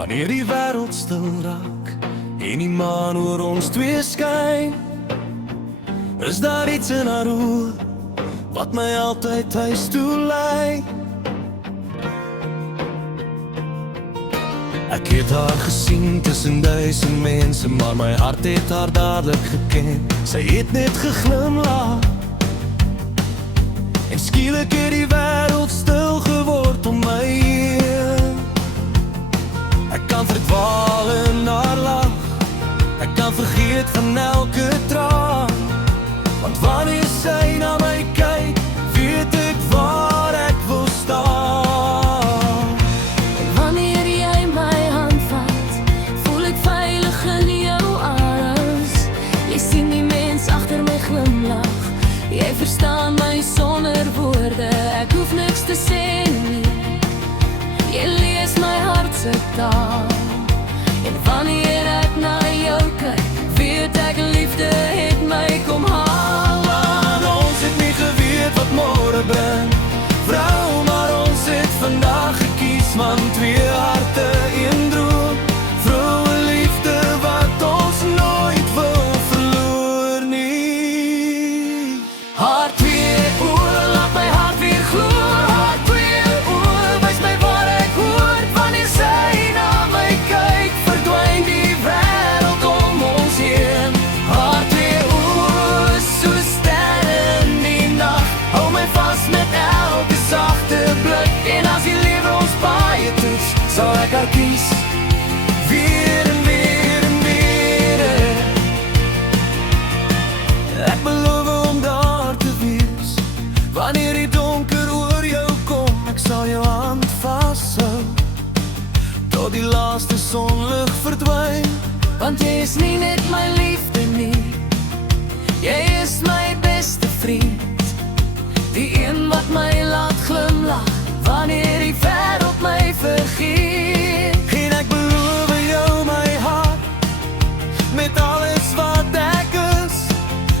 Wanneer die wêreld stil raak en die maan oor ons twee skyn, is daar iets in haar oor wat my altyd huis toe lei. Ek het haar gesien tussen duisend mense, maar my hart het haar dadelik geken. Sy het net geglimlag en skielik het die wêreld stil geword om my heen. Ek kan verdwaal in haar lach, ek kan vergeet van elke traan, want wanneer sy na my kyk, weet ek waar ek wil staan. Wanneer jy my hand vat, voel ek veilig in jou arms. Jy sien die mens agter my glimlach, jy verstaan my sonder woorde. Ek hoef niks te sê nie, jy lees my hart se taal. En wanneer ek na jou kyk, weet ek liefde het my kom haal. Want ons het nie geweet wat môre bring, vrou, maar ons het vandag gekies, man, twee harte, een droom, vroue liefde wat ons nooit wil verloor nie. Haar twee oë laat my hart weer gloor, haar twee oë wys my waar ek hoort. Wanneer sy na my kyk, verdwyn die wêreld om ons heen. Haar twee oë is so sterre in die nag, hou my vas met elke sagte blik. En as die lewe ons baie toets, Sal ek haar kies, weer en weer en weer. Ek beloof om daar te wees, wanneer die donker oor jou kom. Ek sal jou hand vashou, tot die laaste sonlig verdwyn. want jy is nie net my liefde nie, jy is my beste vriend. Die een wat my laat glimlach, wanneer die wêreld my vergeet. En ek beloof jou my hart, met alles wat ek is.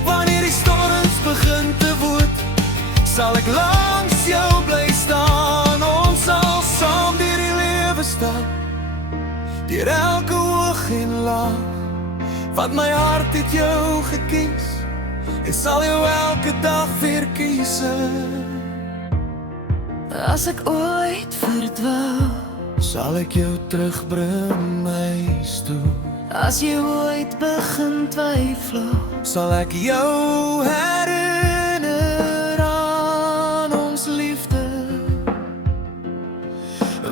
Wanneer die storms begin te woed, sal ek langs jou bly staan. Ons sal saam deur die lewe stap, deur elke hoog en laag, want my hart het jou gekies en sal jou elke dag weer kies. As ek ooit verdwaal, Sal ek jou terugbring huis toe, as jy ooit begin twyfel, sal ek jou herinner aan ons liefde.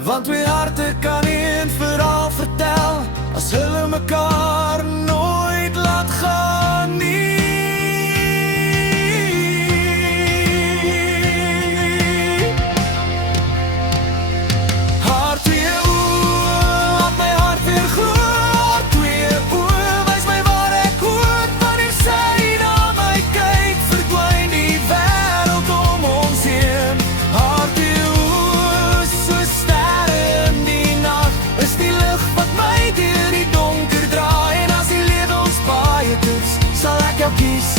Want twee harte kan nie een verhaal vertel, as hulle mekaar nooit laat gaan nie. Haar twee oë laat my hart weer gloor, haar twee oë wys my waar ek hoort. Wanneer sy na my kyk, verdwyn die wêreld om ons heen. Haar twee oë so sterre in die nag, is die lig wat my deur die donker draai. En as die lewe ons baie toets, sal ek jou kies,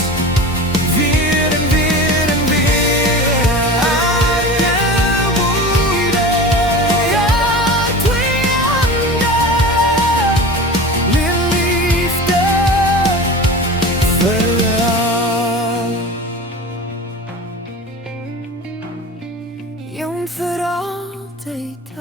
weer en weer en weer. Ek jou moeder, haar twee hande, liefde vir jou. jong vir altyd.